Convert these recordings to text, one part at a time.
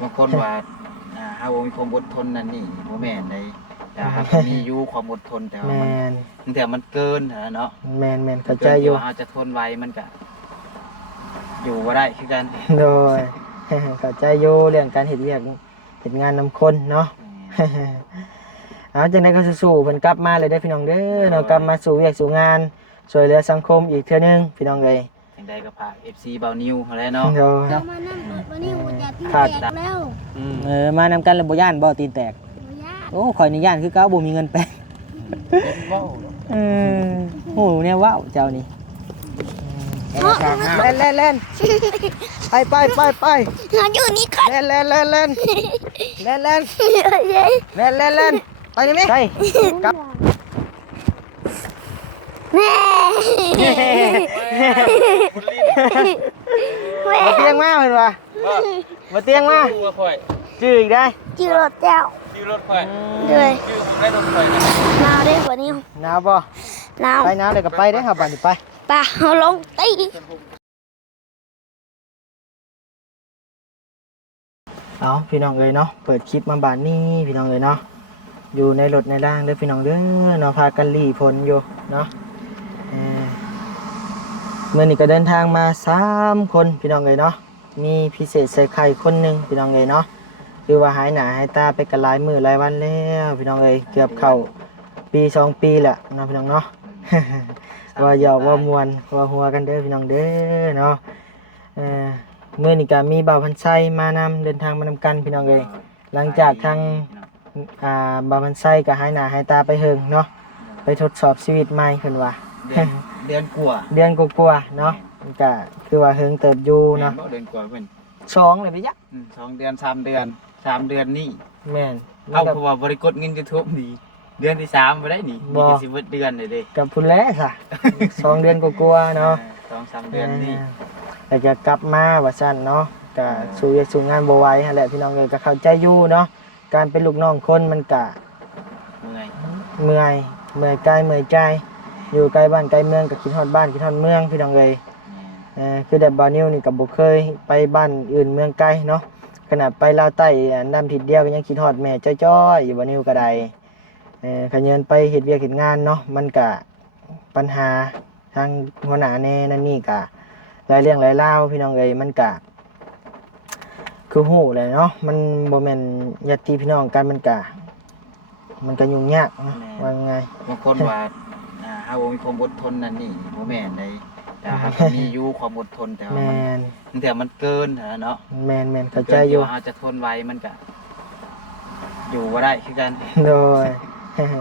บางคนว่าเฮามีความอดทนนั่นนี่บ่แม่นได้แต่ครับมีอยู่ความอดทนแต่ว่ามันเกินเนาะแมนเข้าใจอยู่เฮาจะทนไว้มันก็อยู่บ่ได้คือกันโดยเข้าใจอยู่เรื่องการเฮ็ดเวียกเฮ็ดงานนำคนเนาะเอาจังได๋ก็สู้ๆเพิ่นกลับมาเลยเด้อพี่น้องเด้อเนาะกลับมาสู่เวียกสู่งานช่วยเหลือสังคมอีกเทื่อนึงพี่น้องเอ้ยจังได๋ก็ฝาก FC เบานิวเขาแหละเนาะมานำรถบ่นิวอย่าตีแตกแล้วมานำกันแล้วบ่ย่านบ่ตีนแตกบ่ย่านโอ้ข่อยนี่ย่านคือเก่าบ่มีเงินแปลงเว้าโหเนี่ยว้าวเจ้านี่เล่นไปอยู่นี่ค่ะเล่นไปนี่มั้ยไปกลับแม่มาเตียงมาเห็นป่ะมาเตียงมาจื้ออีกได้จื้อรถเจ้าชื่อรถค่อยเลยชื่อได้รถค่อยหนาวได้บ่นิวหนาวป่ะหนาวไปหนาวเลยก็ไปได้ครับบัดนี้ไปป่าเอาลงตีเอาพี่น้องเลยเนาะเปิดคลิปมาบาดนี้พี่น้องเลยเนาะอยู่ในรถในร่างเด้อพี่น้องเด้อเนาะพากันหลีฝนอยู่เนาะเมื่อนี้ก็เดินทางมา3คนพี่น้องเลยเนาะมีพิเศษใส่ไข่คนหนึ่งพี่น้องเลยเนาะคือว่าหายหน้าหายตาไปกันหลายมื้อหลายวันแล้วพี่น้องเลยเกือบเข้าปี2ปีแหละเนาะพี่น้องเนาะ ว่าหยอกว่ามวนว่าหัวกันเด้อพี่น้องเด้อเนาะเมื่อนี้ก็มีบ่าวพันชัยมานำเดินทางมานำกันพี่น้องเลยหลังจากทางบ่าวพันชัยก็หายหน้าหายตาไปเฮิงเนาะไปทดสอบชีวิตใหม่เพิ่นว่าเดือนกว่าเนาะก็คือว่าเฮิงเติบอยู่เนาะเดือนกว่าเพิ่น2เลยไปยัก2เดือน3เดือน3เดือนนี่แม่นเอาเพราะว่าบริกรเงินจะท่วมดีเดือนที่3บ่ได้นี่มีสิเบิดเดือนเลยเด้กับพุ่นแล้วซะ2เดือนกว่าๆเนาะ 2-3 เดือนนี่แต่จะกลับมาว่าซั่นเนาะก็สู่เวียกสู่งานบ่ไหวหั่นแหละพี่น้องเอ้ยก็เข้าใจอยู่เนาะการเป็นลูกน้องคนมันก็เมื่อยกายเมื่อยใจอยู่ไกลบ้านไกลเมืองก็คิดฮอดบ้านคิดฮอดเมืองพี่น้องเอ้ยคือแต่บ่าวนิวนี่ก็บ่เคยไปบ้านอื่นเมืองไกลเนาะขนาดไปลาวใต้น้ำทิศเดียวก็ยังคิดฮอดแม่จ้อยๆอยู่บ่าวนิวก็ได้ขยันไปเฮ็ดเวียกเฮ็ดงานเนาะมันก็ปัญหาทางหัวหน้าแน่นั่นนี่ก็หลายเรื่องหลายราวพี่น้องเอ้ยมันก็คือฮู้แหละเนาะมันบ่แม่นญาติพี่น้องกันมันก็ยุ่งยากเนาะว่าไงบางคนว่าเฮามีความอดทนนั่นนี่บ่แม่นได้แต่ครับมีอยู่ความอดทนแต่ว่ามันเกินเนาะแม่นเข้าใจอยู่เฮาจะทนไว้มันก็อยู่บ่ได้คือกันโดย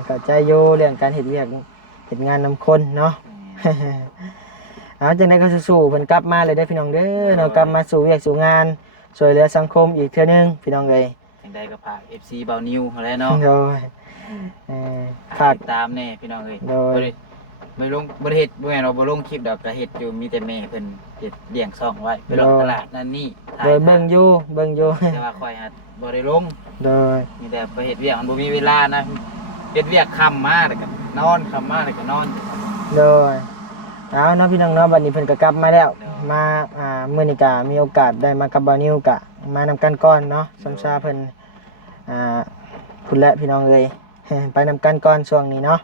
เข้าใจอยู่เรื่องการเฮ็ดเวียกเฮ็ดงานนำคนเนาะเอาจังได๋ก็สู้ๆเพิ่นกลับมาเลยเด้อพี่น้องเด้อเนาะกลับมาสู่เวียกสู่งานช่วยเหลือสังคมอีกเทื่อนึงพี่น้องเอ้ยจังได๋ก็ฝาก FC เบานิวเขาแหละเนาะโดยฝากตามแน่พี่น้องเอ้ยบ่ลงบ่เฮ็ดบ่แม่นว่าบ่ลงคลิปดอกก็เฮ็ดอยู่มีแต่แม่เพิ่นเฮ็ดเลี้ยงซ่องไว้ไปลงตลาดนั่นนี่โดยเบิ่งอยู่แต่ว่าค่อยหัดบ่ได้ลงโดยมีแต่ไปเฮ็ดเวียกมันบ่มีเวลานะเฮ็ดเวียกค่ำมาแล้วก็นอนค่ำมาแล้วก็นอนโดยเอาเนาะพี่น้องเนาะบัดนี้เพิ่นก็กลับมาแล้วมามื้อนี้ก็มีโอกาสได้มากับบ่าวนิวก็มานำกันก่อนเนาะสำชาเพิ่นพุ่นแหละพี่น้องเอ้ยไปนำกันก่อนช่วงนี้เนาะ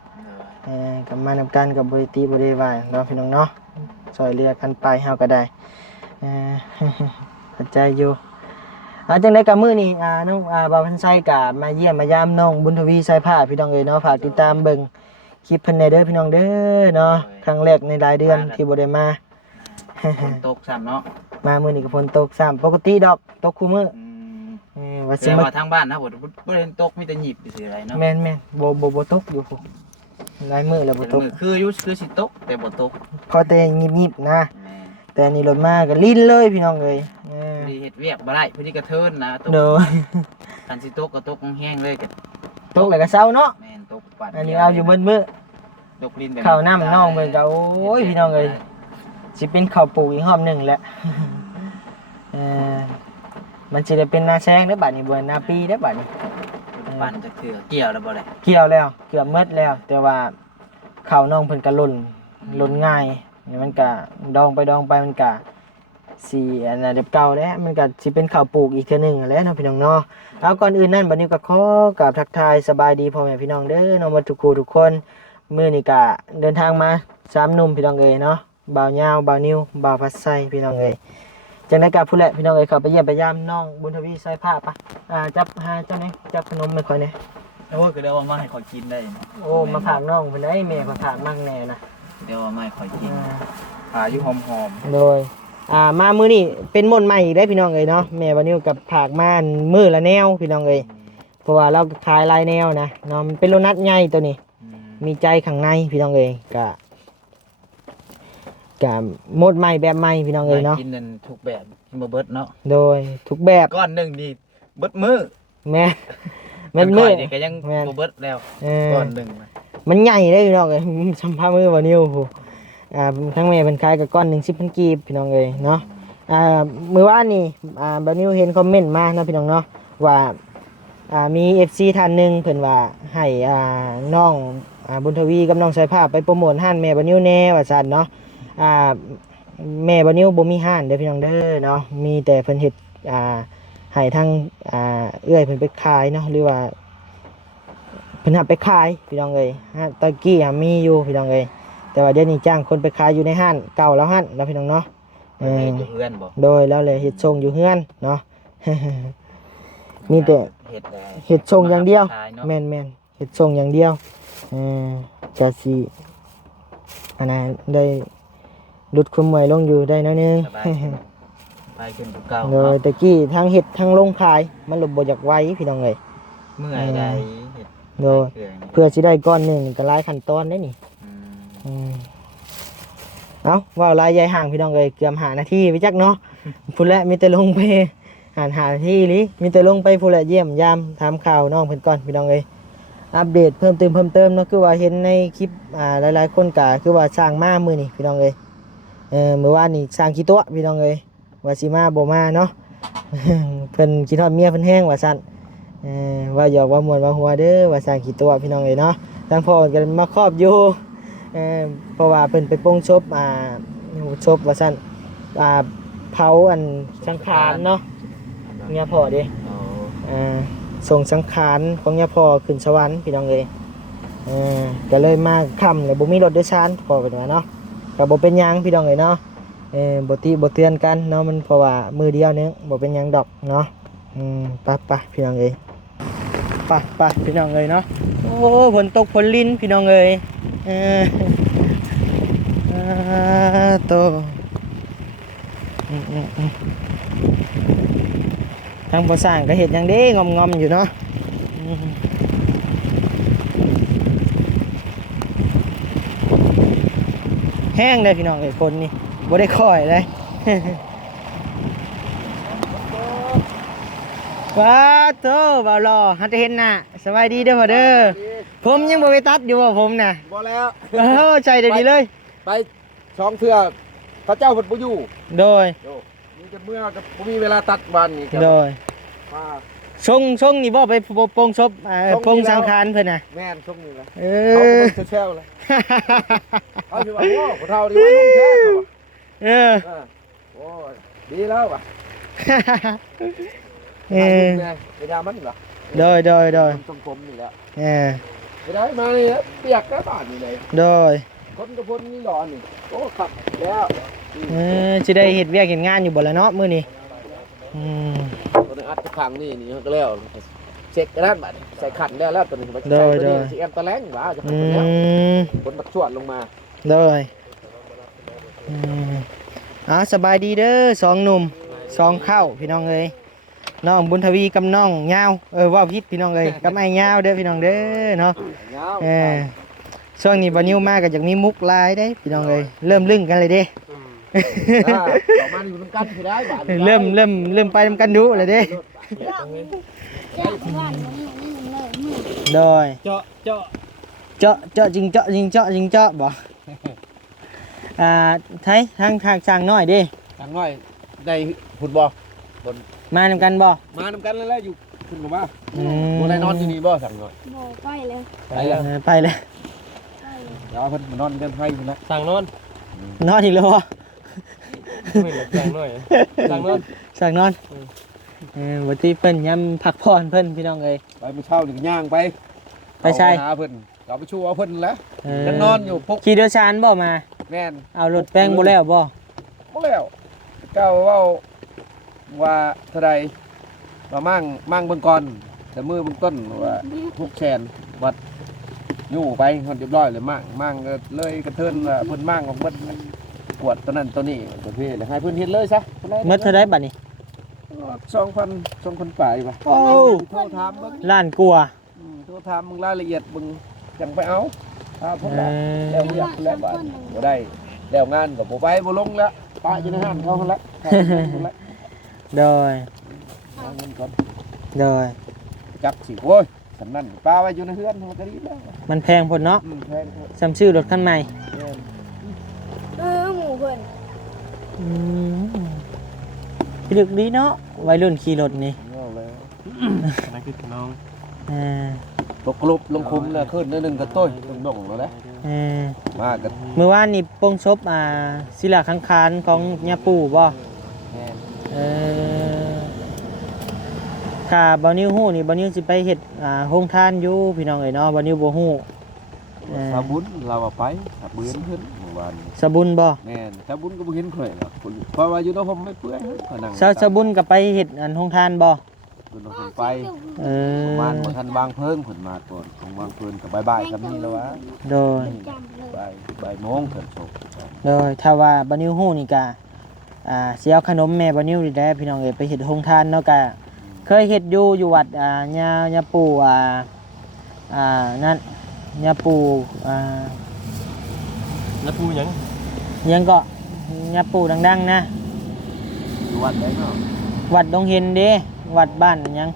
ก็มานำกันกับบริติบริวารเนาะพี่น้องเนาะช่วยเหลือกันไปเฮาก็ได้เข้าใจอยู่จังได๋ก็มื้อนี้น้องบ่าวพันชัยก็มาเยี่ยมมายามน้องบุญทวีสายผ้าพี่น้องเอ้ยเนาะฝากติดตามเบิ่งคลิปเพิ่นได้เด้อพี่น้องเด้อเนาะครั้งแรกในหลายเดือนที่บ่ได้มาฝนตกซ้ำเนาะมามื้อนี้ก็ฝนตกซ้ำปกติดอกตกคู่มื้อว่าสิมาทางบ้านนะบ่ได้ตกมีแต่หยิบซื่ออะไรเนาะแม่นๆบ่ตกอยู่พุ่นหลายมื้อแล้วบ่ตกคือสิตกแต่บ่ตกพอแต่ยิบๆนะแต่นี่รถมาก็ลิ้นเลยพี่น้องเอ้ยพอดีเฮ็ดเวียกบ่ได้พอดีกระเทินนะตกคันสิตกก็ตกแห้งเลยก็ตกแล้วก็เซาเนาะแม่นตกปัดอันนี้เอาอยู่เบิดมื้อตกลิ้นแบบข้าวน้ำน้องเบิ่งก็โอ้ยพี่น้องเอ้ยสิเป็นข้าวปลูกอีกรอบนึงแหละมันสิได้เป็นนาแซงเด้อบัดนี้บ่นาปีเด้อบัดนี้ปั่นจะเกี่ยวแล้วบ่ได้เกี่ยวแล้วเกือบหมดแล้วแต่ว่าข้าวน้องเพิ่นก็หล่นง่ายนี่มันก็ดองไปมันก็ สีอันนั้นเก่าแล้วมันก็สิเป็นข้าวปลูกอีกเทื่อหนึงนั่นแหล้วเนาะพี่น้องเนาะเอาก่อนอื่นนั่นบัดนี้ก็ขอกราบทักทายสบายดีพ่อแม่พี่น้องเด้อเนาะหมดทุกคู่ทุกคนมื้อนี้ก็เดินทางมา3หนุ่มพี่น้องเอ้ยเนาะบ่าวยาวบ่าวนิวบ่าวพัดไส้พี่น้องเอ้ยจังได๋ก็ผู้แหละพี่น้องเอ้ยเข้าไปเยี่ยมไปยามน้องบุญทวีใส่ผ้าปะจับหาเจ้านี่จับขนมไม่ค่อยแน่ โอ้ก็เดี๋ยวเอามาให้ขอยกินได้ โอ้มาฝากน้องเพิ่นได้แม่ก็ฝากมั่งแน่นะ เดี๋ยวเอามาให้ขอยกินอยู่หอม โดยมามื้อนี้เป็นม่วนใหม่อีกได้พี่น้องเอ้ยเนาะแม่วันนี้กับผากม่านมื้อละแนวพี่น้องเอ้ยเพราะว่าเราขายหลายแนวนะเนาะมันเป็นโลนัทใหญ่ตัวนี้มีใจข้างในพี่น้องเอ้ยกะหมดใหม่แบบใหม่พี่น้องเอ้ยเนาะกินนั่นทุกแบบกินบ่เบิดเนาะ โดยทุกแบบ ก้อนหนึงนี่เบิดมื้อ แม่แม่นมื้อ นี่ก็ยังบ่เบิดแล้วก้อนหนึงนะ มันใหญ่เด้พี่น้องเอ้ยสัมภาษณ์มื้อวันนี้โอ้โหทั้งแม่เพิ่นขายกับก้อนหนึง10,000กีบพี่น้องเอ้ยเนาะมื้อวานนี่บัดนี้เห็นคอมเมนต์มาเนาะพี่น้องเนาะว่ามี FC ท่านหนึงเพิ่นว่าให้น้องบุญทวีกับน้องสายผ้าไปโปรโมทห้านแม่บัดนี้แน่ว่าซั่นเนาะแม่บัดนี้บ่มีห้านเด้อพี่น้องเด้อเนาะมีแต่เพิ่นเฮ็ดให้ทางเอื้อยเพิ่นไปขายเนาะหรือว่าเพิ่นหับไปขายพี่น้องเอ้ยตะกี้มีอยู่พี่น้องเอ้ยแต่ว่าเดี๋ยวนี้จ้างคนไปขายอยู่ในห้านเก่าแล้วห้านแล้วพี่น้องเนาะอยู่เฮือนบ่ โดยแล้วเลยเฮ็ดส่งอยู่เฮือนเนาะ มีแต่เฮ็ดส่งอย่างเดียวแม่นเฮ็ดส่งอย่างเดียวจะสิอันนั้นได้ลดความเมื่อยลงอยู่ได้น้อยนึง ไปขึ้นเก่า โดยตะกี้ทั้งเฮ็ดทั้งลงขายมันบ่อยากไหวพี่น้องเอ้ย เมื่อยได้เฮ็ด โดยเพื่อสิได้ก้อนหนึงก็หลายขั้นตอนได้นี่เอ้าว่าลายยายห่างพี่น้องเอ้ยเกือบ5นาทีไปจักเนาะพุ่นแหละมีแต่ลงไปหานาทีลิมีแต่ลงไปพุ่นแหละเยี่ยมยามถามข่าวน้องเพิ่นก่อนพี่น้องเอ้ยอัปเดตเพิ่มเติมเนาะคือว่าเห็นในคลิปหลายๆคนก็คือว่าสร้างมามื้อนี้พี่น้องเอ้ยเมื่อวานนี่สร้างกี่ตัวพี่น้องเอ้ยว่าสิมาบ่มาเนาะ เพิ่นคิดฮอดเมียเพิ่นแห้งว่าซั่นว่าหยอกว่าม่วนว่าหัวเด้อว่าสร้างกี่ตัวพี่น้องเอ้ยเนาะทางพ่อก็มาครอบอยู่เพราะว่าเพิ่นไปปลงศพศพว่าซั่นเผาอันสังขารเนาะเมียพ่อเด้ส่งสังขารของเมียพ่อขึ้นสวรรค์พี่น้องเอ้ยก็เลยมาค่ำแล้วบ่มีรถโดยสารพ่อเพิ่นว่าเนาะก็บ่เป็นหยังพี่น้องเอ้ยเนาะบ่ติบ่เตือนกันเนาะมันเพราะว่ามือเดียวนึงบ่เป็นหยังดอกเนาะไปพี่น้องเอ้ยไปพี่น้องเอ้ยเนาะโอ้ฝนตกฝนลิ้นพี่น้องเอ้ยโตทางบ่สร้างก็เฮ็ดหยังเด้งอมๆอยู่เนาะแห้งเลยพี่น้องเอ้ยฝนนี่บ่ได้ค่อยเลย ว้าโตบ่าวรอฮัตเห็นน่ะสบายดีเด้อพ่อเด้อผมยังบ่ไปตัดอยู่ว่าผมน่ะ บ่แล้ว ใจเดี๋ยวนี้เลย ไปช่องเทื่อพระเจ้าเพิ่นบ่อยู่ โดย มีแต่เมื่อก็บ่มีเวลาตัดวันนี่ครับ โดย มา ชงนี่บ่ไปโปงศพโปงสังขารเพิ่นน่ะ แม่นช่องนี้แหละ เอ เขาก็ อ เบิ่งแซวๆเลยเขาสิว่าโอ้ผู้เฒ่านี่ว่ารุ่นแท้เขาว่ะ เออ โอ้ยดีแล้วว่ะ เออ ไปดามันเหรอ โดย ทรงผมนี่แหละ เออ ไปได้มานี่นะเปียกแล้วบ้านนี่เลย โดย คนกับคนนี่ร้อนนี่โอ้ขับแล้ว สิได้เฮ็ดเวียกเฮ็ดงานอยู่บ่ล่ะเนาะมื้อนี้ตัวนึงอัดทุกครั้งนี่ก็แล้วเช็คกระดานบัดใส่ขันแล้วตัวนึงไปใส่ตัวนี้สิแอมตะแลงว่าจะขันตัวแล้วคนบักชวดลงมา โดยสบายดีเด้อสองหนุ่มสองข้าวพี่น้องเอ้ยน้องบุญทวีกับน้องยาวว่าผิดพี่น้องเอ้ยกับไอ้ยาวเด้อพี่น้องเด้อเนาะช่วงนี้บ่นิวมาก็อยากมีมุกลายได้พี่น้องเอ้ยเริ่มลึ่งกันเลยเด้ ต่อมาอยู่นำกันคือได้บาด เริ่มไปนำกันดูเลยเด้โดยเจาะจริงเจาะบ่ไทยทางสร้างน้อยเด้ ทางน้อยได้หุ่นบ่ มานำกันบ่ มานำกันแล้วอยู่คุณบ่มาบ่ได้นอนที่นี่บ่สั่งน้อย บ่ไปเลย ไปเลย เดี๋ยวเพิ่นมานอนกันไผพุ่นละ สั่งนอน นอนอีกแล้วบ่ ไม่เหลือจังหน่อยจังนอน สั่งนอนวันที่เพิ่นย้ำพักผ่อนเพิ่นพี่น้องเอ้ย ไปมื้อเช้านี่ย่างไป ไปใช่ หาเพิ่นก็ไปชูเอาเพิ่นแล้ว เออ ยังนอนอยู่พุก ขี่โดยสารบ่มา แม่น เอารถแป้งบ่แล้วบ่ บ่แล้วเจ้าเว้าว่าเท่าใดว่ามั่งเบิ่งก่อนแต่มือเบิ่งต้นว่า600,000วัดอยู่ไปฮอดเรียบร้อยเลยมั่งก็เลยกระเทินว่าเพิ่นมั่งของเพิ่นกวดตัวนั้นตัวนี้ประเภทแล้วให้เพิ่นเฮ็ดเลยซะ หมดเท่าใดบัดนี้ 2,000ปลายป่ะ โอ้ โทรถามเบิ่ง ล้านกว่า โทรถามมึงรายละเอียดมึงจังไปเอาถ้าเพิ่น เอ แล้ว อ เรียกแล้วบาดบ่ได้แล้วงานก็บ่ไปบ่ลงแล้วป้าอยู่ในห้างเขาหั่นละเอาเงินก่อนละ โดย เอาเงินก่อน โดย จักสิโอ้ยสำนั้นป้าไว้อยู่ในเฮือนมันก็ดีแล้ว มันแพงพุ่นเนาะ แพงโพด จำชื่อรถคันใหม่ แม่น หมูเพิ่น พี่ลึกดีเนาะวัยรุ่นขี่รถนี่ เอาแล้ว นั่นคือน้อง เออ ตกกลุบลงคุมน่ะขึ้นนิดนึงก็ต้ยดงแล้วนะ เออ มาก็ เมื่อวานนี่โป้งศพศิลาคังคารของย่าปู่บ่ แม่น เออค่ะบ่นิวฮู้นี่บ่นิวสิไปเฮ็ดโรงทานอยู่พี่น้องเอ้ยเนาะบ่นิวบ่ฮู้ สาบุญเราเอาไปขับเบือนเพิ่นเมื่อวานนี้ สะบุญบ่ แม่นสาบุญก็บ่เห็นข่อยแล้วเพราะว่าอยู่ในห่มไม่เปื้อนก็นั่ง สะบุญก็ไปเฮ็ดโรงทานบ่ เพิ่นเอาเพิ่นไป เอ ประ อ มาณบ่ทันวางเพิ่งเพิ่นมาก่อนของวางเพิ่นก็บ่ายๆกับนี่แล้ววะ โดย บ่ายโมงเพิ่นโชค โดยถ้าว่าบ่นิวฮู้นี่ก็สิเอาขนมแม่บ่นิวนี่แหละพี่น้องเอ้ยไปเฮ็ดโรงทานเนาะก็เคยเฮ็ดอยู่วัดย่าปู่นั่นย่าปู่แล้วปูยัง ยังก็ย่าปู่ดังๆนะ อยู่วัดได้เนาะ วัดดงเห็นเด้วัดบ้านหยัง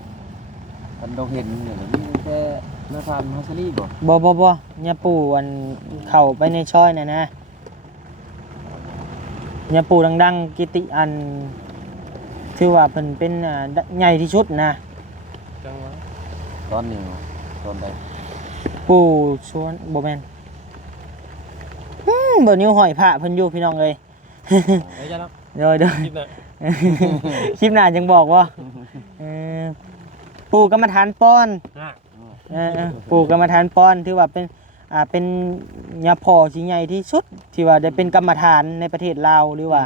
กันต้องเห็นเนี่ยมีแต่นาทานฮัสลีบ่ บ่ย่าปู่อันเข้าไปในซอยน่ะนะย่าปู่ดังๆกิติอันถือว่าเพิ่นเป็นใหญ่ที่สุดนะ จังหวะ ตอนนี้ตอนใด ปู่ชวนบ่แม่นบ่นิ้วห้อยพระเพิ่นอยู่พี่น้องเอ้ย ไอ้ยันเนาะ เด้อ คิดน่ะ คลิปหน้าจังบอกว่าปู่กรรมฐานป้อน อ่ะ ปู่กรรมฐานป้อนถือว่าเป็นญาพ่อที่ใหญ่ที่สุดที่ว่าได้เป็นกรรมฐานในประเทศลาวหรือว่า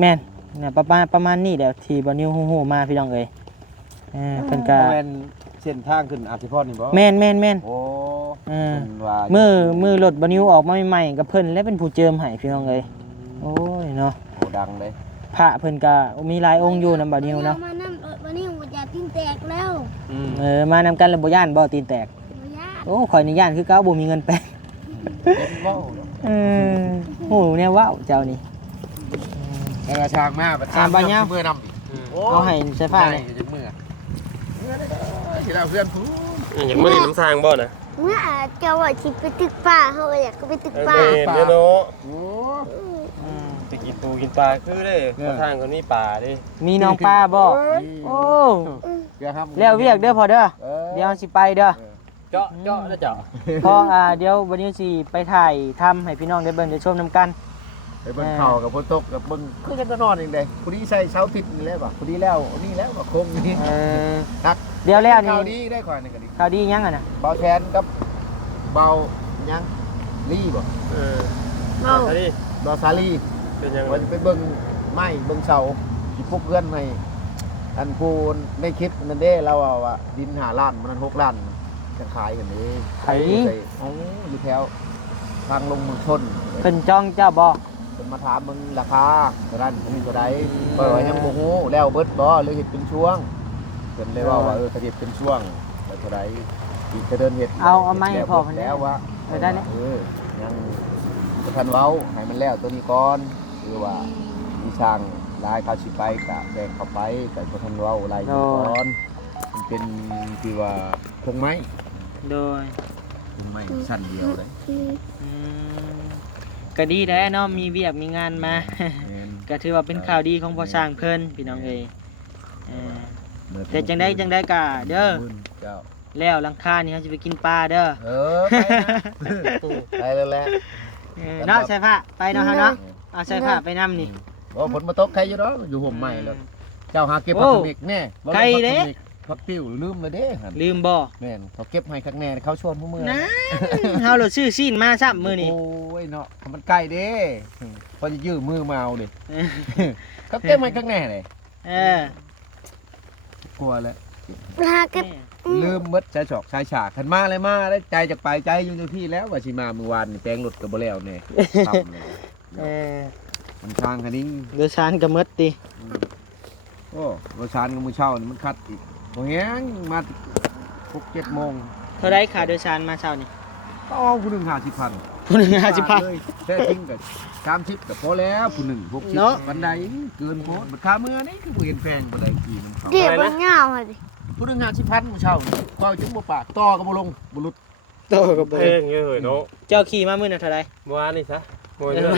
แม่นเนี่ยประมาณนี้แหละที่บ่นิวฮู้มาพี่น้องเอ้ยเพิ่นก็ บ่แม่นเส้นทางขึ้นอาธิพรนี่บ่ แม่น โอ้ เออ เพิ่นว่า มือรถบ่นิวออกมาใหม่ๆกับเพิ่นและเป็นผู้เจิมให้พี่น้องเอ้ยโอ้ยเนาะ โอ้ดังเลย พระเพิ่นก็มีหลายองค์อยู่นำบ่นิวเนาะ มานำวันนี้หัวใจตีนแตกแล้ว มานำกันแล้วบ่ย่านบ่ตีนแตก หัวยา โอ้ข่อยนี่ย่านคือเก่าบ่มีเงินแปลง เป็นเว้าเนาะ โอ้เนี่ยว้าวเจ้านี่ แล้วก็ช้างมาบัด บ่ยาว เมื่อนำ เอาให้ใส่ผ้า นี่ นี่ จังมือสิเราเพื่อนผู้ อย่างไม่ได้น้ำทางบ่นะ เมื่อเจ้าว่าสิไปตึกป่าเฮาอยากก็ไปตึกป่า เนี่ยเนาะ โอ้ ไปกินปูกินปลาคือได้เพราะทางคนนี้ป่าดิ มีน้องปลาบ่โอ้ เดี๋ยวครับ แล้วเวียกเด้อพอเด้อเดี๋ยวสิไปเด้อ เจาะแล้วเจาะ พอเดี๋ยววันนี้สิไปถ่ายทำให้พี่น้องได้เบิ่งได้ชมนํกัน ไปเบิ่งข่าวกับฝนตกกับเบิ่งคือกันจะนอนเองเด้ผู้นี้ใส่เสาติดนี่แล้วบ่ผู้นี้แล้วนี่แล้วก็คงนี่ นัก เดี๋ยวแล้วนี่ ข่าวดีได้ข่อยนี่ก็ดี ข่าวดียังอ่ะนะ เบาแทนกับเบายังลี่บ่ เว้า อันนี้ เบาซาลี่ เป็นยัง ว่าจะไปเบิ่งไม้เบิ่งเสาที่พวกเพื่อนให้อันพูนในคลิปนั่นเด้เราเอาว่าดิน5ล้านมัน6ล้านจะขายกันนี้ ไผ อยู่แถวทางลงเมืองชน เพิ่นจ้องเจ้าบ่ เพิ่นมาถามมึงราคาเท่านั้นมีเท่าใดเปิดยังบ่ฮู้แล้วเบิดบ่หรือเฮ็ดเป็นช่วงเพิ่นเลยว่าถ้าเฮ็ดเป็นช่วงแล้วเท่าใดอีกจะเดินเฮ็ด เอาไม้ให้พ่อเพิ่น แล้วว่า ได้แล้ว ยังบ่ทันเว้าให้มันแล้วตัวนี้ก่อนคือว่ามีช่างลายเขาสิไปก็แบ่งเข้าไปก็บ่ทันเว้าลายอยู่ก่อนมันเป็นที่ว่าพงไม้ โดย พงไม้สั้นเดียวเลย ก็ดีแล้วเนาะมีเวียกมีงานมา แม่น ก็ถือว่าเป็นข่าวดีของพ่อสร้างเพิ่นพี่น้องเอ้ยแต่จังได้กะเด้อ เจ้า แล้วหลังคานี่เขาจะไปกินปลาเด้อ ไปนะไปแล้วแหละ เนาะใช่ปะไปเนาะเฮาเนาะ เอาใส่ผ้าไปนํนี่ บ่ฝนมาตกใครอยู่ดอกอยู่ห่มใหม่แล้วเจ้าหาเก็บผักเมกแน่บ่ ใครเด้ ผักติ้วลืมเลยเด้หั่น ลืมบ่ แม่นเขาเก็บให้ข้างแน่เขาชวนผู้มือ นะเฮาโหลดซื้อซีนมาซ้ำมื้อนี้ โอ้ยเนาะมันใกล้เด้พอจะยื้อมือมาเอาดิเขาเก็บให้ข้างแน่เลย เออก ลัวแล้ว หาเก็บ ลืมมดชายฉอกชายฉากขันมาเลยมาได้ใจจากไปใจอยู่ที่พี่แล้วว่าสิมาเมื่อวานนี่แปลงรถกับบ่แล้วแน่ทำเลย เออ มันทางคันนี้ เดือชานก็หมดติ โอ้รถชานกับมือเช่านี่มันคัดอีกโอ้แฮงมา6-7 โมง เท่าไรค่าโดยสารมาเช้านี่ ก็เอาผู้หนึ่ง50,000 ผู้หนึง50,000 เลยแท้จริงกับ30ก็พอแล้วผู้หนึ่ง60 เนาะ บันไดเกินโพดบัดค่าเมื่อนี่คือบ่เห็นแพงบันไดกี่มันเขา เดี๋ยวบ่เหงาอะดิ ผู้หนึ่ง50,000มื้อเช้านี่ก็จึงบ่ปากต่อก็บ่ลงบ่หลุด โตก็บ่ เอ้ยเฮ้ยเนาะ เจ้าขี่มามื้อน่ะเท่าไร เมื่อวานนี่ซะโมย เอ เด้ อ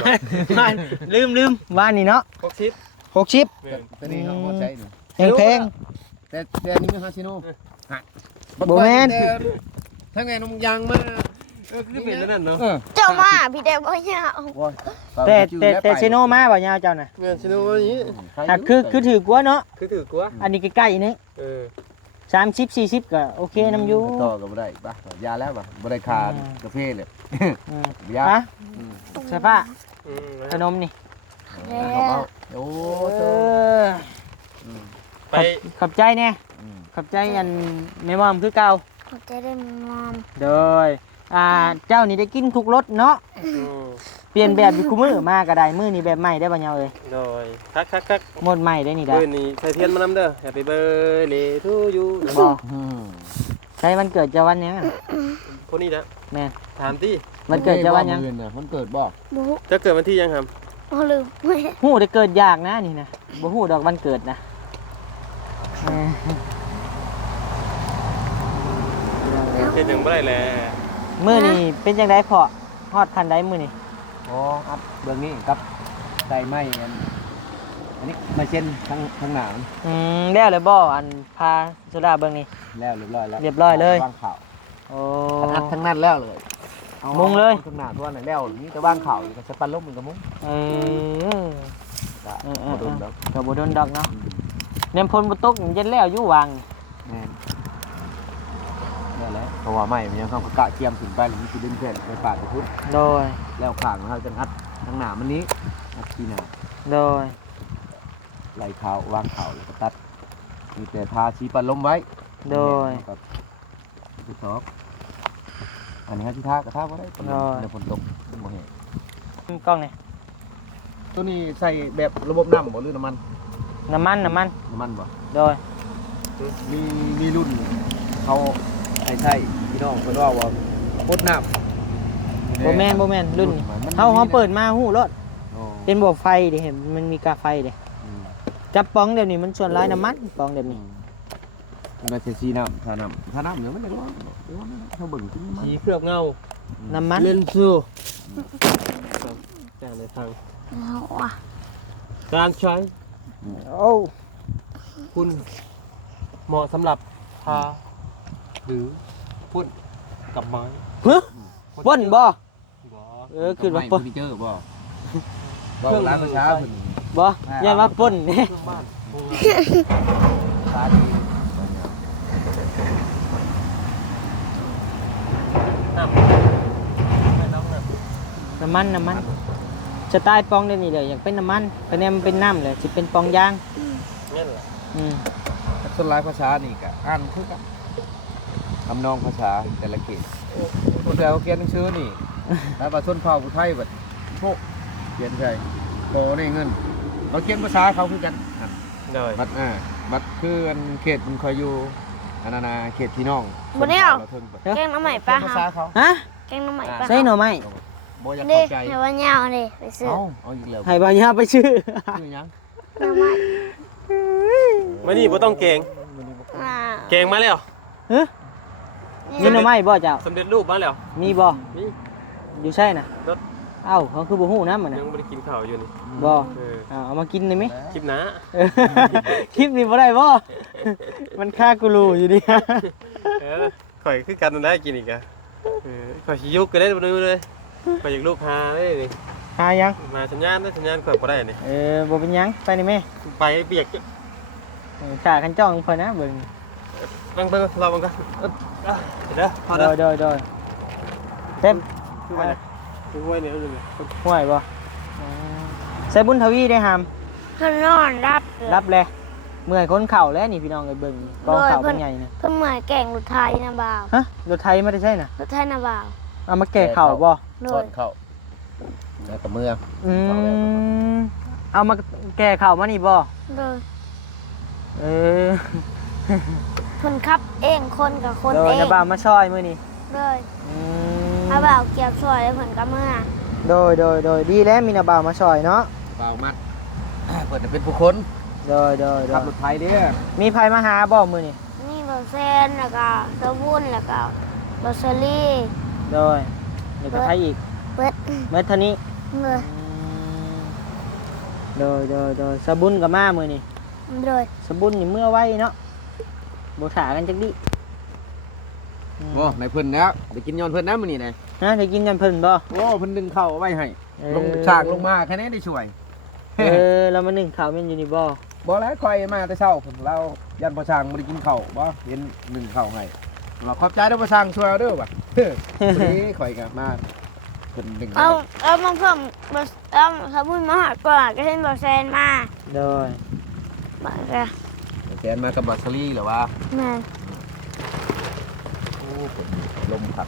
อ ลืมว่านนี่เนาะ 60 60 แม่น ตัวนี้เขาบ่ใช้นี่ แพง แต่อันนี้มันฮาชิโน่ฮะ บ่แม่น ถ้าไงนมยางมา คือเป็นนั่นเนาะ เจ้ามาพี่แต่บ่เหงา แต่เซโนมาบ่ยาวเจ้าน่ะ แม่นสิโนว่าอย่างนี้ ถ้าคือถือกว่าเนาะ คือถือกว่า อันนี้ใกล้ๆนี่ เออ 30 40ก็โอเคนำอยู่ ต่อก็บ่ได้ป่ะยาแล้วป่ะบ่ได้คานกาแฟเลย อืม ยา ปะใช่ป่ะ อืม ขนมนี่ เอาโอ้ เอ โห อ ไป ขอบใจแน่ขอบใจอันแม่มอมคือเก่า เขาจะได้มอม โดยเจ้านี่ได้กินทุกรสเนาะ อืม เปลี่ยนแบบอยู่คู่มือมาก็ได้มื้อนี้แบบใหม่ได้บ่ยาวเอ้ย โดยคัก หมดใหม่ได้นี่ได้ เบอร์นี้ใส่เทียนมานำเด้อ Happy birthday to you บ่ใช่วันเกิดเจ้าวันหยังอะ คนนี้นะ แม่น ถามที่ วันเกิดเจ้าวันหยัง มันเกิดบ่ บ่ จะเกิดวันที่ยังครับ บ่ลืมแม่ ฮู้ได้เกิดยากนะนี่นะบ่ฮู้ดอกวันเกิดนะเออ เฮ็ดหยังบ่ได้แหละ มื้อนี้เป็นจังได๋พ่อฮอดคันใดมื้อนี้ อ๋ออัพเบื้องนี้ครับใส่ไม้อันนี้มาเช่นข้างหน้ามัน แล้วเลยบ่อันพาสุดาเบิ่งนี่ แล้วเรียบร้อยแล้ว เรียบร้อยเลย วางข่าว โอ้ อัดทั้งนั้นแล้วเลย มุงเลย ข้างหน้าทั่วไหนแล้วนี่แต่วางข่าวก็จะปั้นลบมันก็มุ้ง เออ ก็ เออ บ่โดนดอก ก็บ่โดนดอกเนาะเนมพลบ่ตกเย็นแล้วอยู่วาง แม่นได้แล้วเพราะว่าไม้มันยังเข้ากะเกียมถึงไปหรือมันสิดึงแผ่นไปปาดไปพุทธ โดย แล้วข้างเขาจะอัดข้างหน้ามันนี้อัดที่หน้า โดย ไหลขาววางขาวแล้วก็ตัดมีแต่ทาสีปันลมไว้ โดย กับทดสอบอันนี้ฮะที่ทากระทาก็ได้ปันลมในฝนตกบ่เห็น กล้องนี่ ตัวนี้ใส่แบบระบบน้ำบ่หรือน้ำมัน น้ำมัน น้ำมันบ่ โดย มีรุ่นเขาใช่พี่น้องเพิ่นว่าโคตรน้ำ บ่แม่นรุ่นนี่เฮาเปิดมาฮู้รถ โอ้ เป็นบ่ไฟดิเห็นมันมีกาไฟดิ อืม จับปองเดี๋ยวนี้มันส่วนหลายน้ำมันปองเดี๋ยวนี้ มันก็ใช้สีน้ำทาน้ำเดี๋ยวมันจะร้อนเขาเบิ่งขึ้นมา สีเคลือบเงา น้ำมัน เล่นซูจ้างได้ฟัง เอาอ่ะ การใช้ โอ้ คุณเหมาะสำหรับพาหรือพ่นกับไม้ ป่นบ่ บ่ คือว่าป่น ไม่เจอบ่บ่ร้านประชาเพิ่น บ่อย่ามาป่นนี่ เครื่องบ้านโรงงาน ตาดี น้ำไม่น้ำน่ะ น้ำมันสไตล์ปองเดี๋ยวนี้เลยอยากเป็นน้ำมันคะแนนมันเป็นน้ำเลยสิเป็นปองยาง งั้นเหรอ อืม ส่วนหลายภาษานี่ก็อ่านคือกันทำนองภาษาแต่ละเขตคนแต่เขาเขียนหนังสือนี่แต่ว่าชนเผ่าผู้ไทยแบบพวกเขียนใช่บ่ได้เงินเขาเขียนภาษาเขาคือกันอ่ะ ได้ บัตรคืออันเขตมันคอยอยู่อันนั้นนะเขตพี่น้อง บ่ได้เอา เราเทิงไป แกงน้ำใหม่ปลา ภา เฮา ษาเขา ฮะ แกงน้ำใหม่ปลา ใส่หน่อไม้ บ่อยาก เด้ เข้าใจ ให้ว่าเหงาเด้ไปซื้อ เอาอีกแล้ว ให้บ่ยาไปชื่อ ชื่อหยัง น้ำใหม่ ไม่นี่บ่ต้องเก่ง อ่า เก่งมาแล้ว ฮะมีหน่อไม้บ่เจ้า สำเร็จรูปมาแล้ว มีบ่ นี่ อยู่ใช่น่ะ รถ เอ้าเขาคือบ่ฮู้นำมันน่ะ ยังไม่ได้กินข้าวอยู่นี่ บ่ เออ เอามากินได้ไหม คลิปหนะ เออคลิปนี้บ่ได้บ่ มันค่ากูรู้อยู่ดิ ข่อยคือกันได้กินอีกอะข่อยสิยุกก็ได้บ่ดูเลยข่อยอยากลูกหาได้นี่ หายัง มาสัญญาณได้สัญญาณข่อยบ่ได้นี่ บ่เป็นหยังไปนี่แม่ ไปเบียก ขาคันจ้องเพิ่นนะเบิ่ง เบิ่งรอเบิ่งกันเดี๋ยวพอแล้ว โดยเต็ม คือว่าคือห้วยเนี่ยเลย ห่วยบ่ใส่บุญทวีได้หาม เขานอนรับ รับแลเมื่อยคนเข่าแล้วนี่พี่น้องเอ้ยเบิ่งกองเข่าเป็นไงนะ เพิ่งเหมือนแก่งรถไทยนะบ่าว ฮะรถไทยไม่ได้ใช่น่ะ รถไทยนะบ่าว เอามาแก่เข่าบ่ โด สอย นเข้าแล้วก็เมื่อ อืมเอามาแก่เข่ามานี่บ่ โดย เออ คนขับเองคนกับคน โดย เอง จะบ่าวมาช่อยมื้อนี้ โดย อืม ถ้าบ่าวเกี่ยวช่วยแล้วเพิ่นก็เมื่อ โดยดีแล้วมีนาบ่าวมาช่อยเนาะ เปล่ามัดเปิดเป็นผู้คน โดย ขับรถไทยเด้อ มีไผมาหาบ่มื้อนี้ นี่บ่าวเซนแล้วก็เซาบุญแล้วก็บ่าวเซรี่ โดยเดี๋ยวก็ไผอีก เบิด เมื่อเท่านี้ เมื่อ โดยสบุญกับมามือนี่ โดย สบุญนี่เมื่อไว้เนาะบ่ถากันจักดิ โอ้ในเพิ่นแล้วไปกินย้อนเพิ่นนะมื้อนี้นะ ฮะได้กินกันเพิ่นบ่ โอ้เพิ่นดึงเข้าเอาไว้ให้ เออ ลงฉากลงมาแค่นี้ได้ช่วย แล้วมานึ่งข้าวแม่นอยู่นี่บ่ บ่แล้วคอยมาแต่เช้าเพิ่นเรายันบ่ช่างบ่ได้กินข้าวบ่เห็นนึ่งข้าวให้เราขอบใจเด้อบ่ช่างช่วยเอาเด้อว่ะนี่ข่อยก็มาเพิ่นดึง เอามาเพิ่มบ่เอาเซาบุญมาหาก่อนก็เห็นบ่าวเซนมา โดย บ่ก็ แกนมากับบัตซรี่หรือว่า แม่น โอ้เพิ่นลมพัด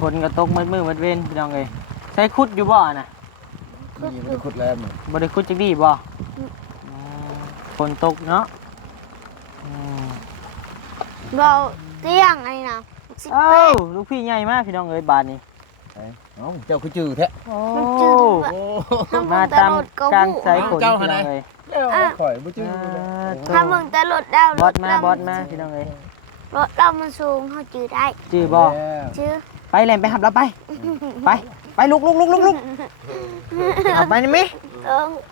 ฝนก็ตกมืดเว้นพี่น้องเอ้ยใช้ขุดอยู่บ่น่ะ นี่มันขุดแล้วมัน บ่ได้ขุดจักดิบ่ฝนตกเนาะ เราเตียงอันนี้นะสิบ เอ้า แปด ลูกพี่ใหญ่มากพี่น้องเอ้ยบาดนี้ เอ้าเจ้าคือจื้อแท้ โอ้ มันจืด โอ้ มาตามกลางสายฝน เจ้า พี่ หา น้ ไหน องเอ้ย เจ้าข่อยบ่จื้อ ถ้ามึงแต่รถดาว บอสมาพี่น้องเอ้ย รถเรามันสูงเขาจืดได้ จื้อบ่ จืด ไปแล่นไปหับเราไปไปลุกเอาไปนี่มิ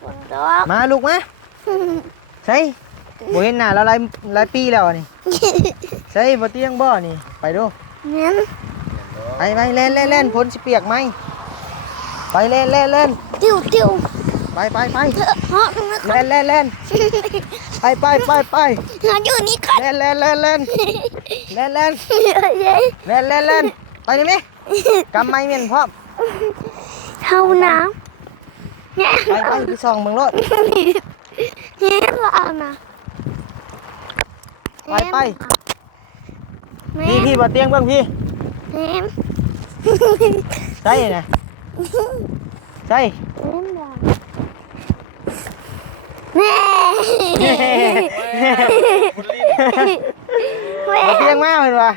คนตก มาลูกมาใช่บ่เห็นหน้าเราหลายปีแล้วนี่ใช่บ่เตียงบ่นี่ไปดู เน้น ไปเล่นฝนสิเปียกไหมไปเล่น ติ้ว ไป เถอะเหาะตรงนั้น เล่นไปหาอยู่นี่ก่อน เล่นไปนี่มิกำไม้เมียนพร้อม เท่าน้ำเนี่ย ไปพี่ส่องเบิ่งรถ เนี่ยเรานะ ไป แม่ พี่บ่เตียงเบิ่งพี่ แม่ ใช่น่ะใช่ แม่ บ่เตียงมาเพิ่นว่า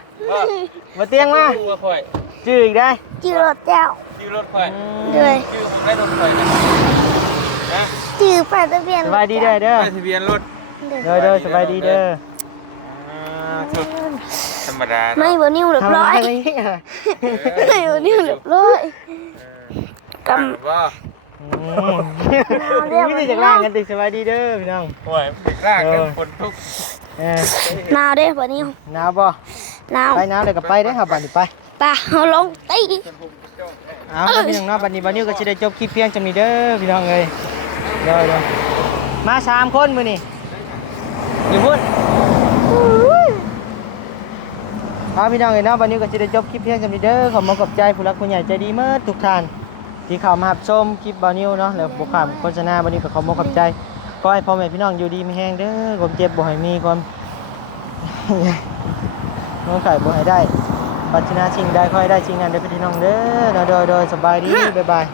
บ่เตียงมา ว่าข่อย จื้ออีกได้ จืดรถเจ้า ชื่อรถข่อย ด้วย ชื่อได้รถข่อยนะ จืดป้ายทะเบียน สบายดีเด้อ ไปทะเบียนรถ เด้อสบายดีเด้อ ธรรมดา ไม่บนิ้วเรียบ ทำ ร้อย อะไรเนี่ย ไม่บนิ้วเรียบร้อยก ว่า ไม่ได้จากล่างกันติสบายดีเด้อพี่น้อง ห่วยรากเป็นฝนทุก หนาวเด้บนิ้ว หนาวป่ะ หนาว ไปหนาวเลยก็ไปได้อครับบัดนี้ไป ป่ะเอาลงตี เอาพี่น้องเนาะบัดนี้บัดนี้ก็สิได้จบคลิปเพียงจำนี้เด้อพี่น้องเอ้ยเด้อมา3คนมื้อนี้อยู่พุ่นเอาพี่น้องเอ้ยเนาะบัดนี้ก็สิได้จบคลิปเพียงจำนี้เด้อขอบใจผู้รักผู้ใหญ่ใจดีเมื่อทุกท่านที่เข้ามารับชมคลิปบ่าวนิวเนาะแล้วบ่ข้ามโฆษณาบัดนี้ก็ขอบใจขอให้พ่อแม่พี่น้องอยู่ดีมีแฮงเด้อความเจ็บบ่ให้มีความ น้องไก่บ่ให้ได้ปัจจนาสิ่งใดค่อยได้สิ่งนั้นเด้อพี่น้องเด้อโดยสบายดีบ๊ายบาย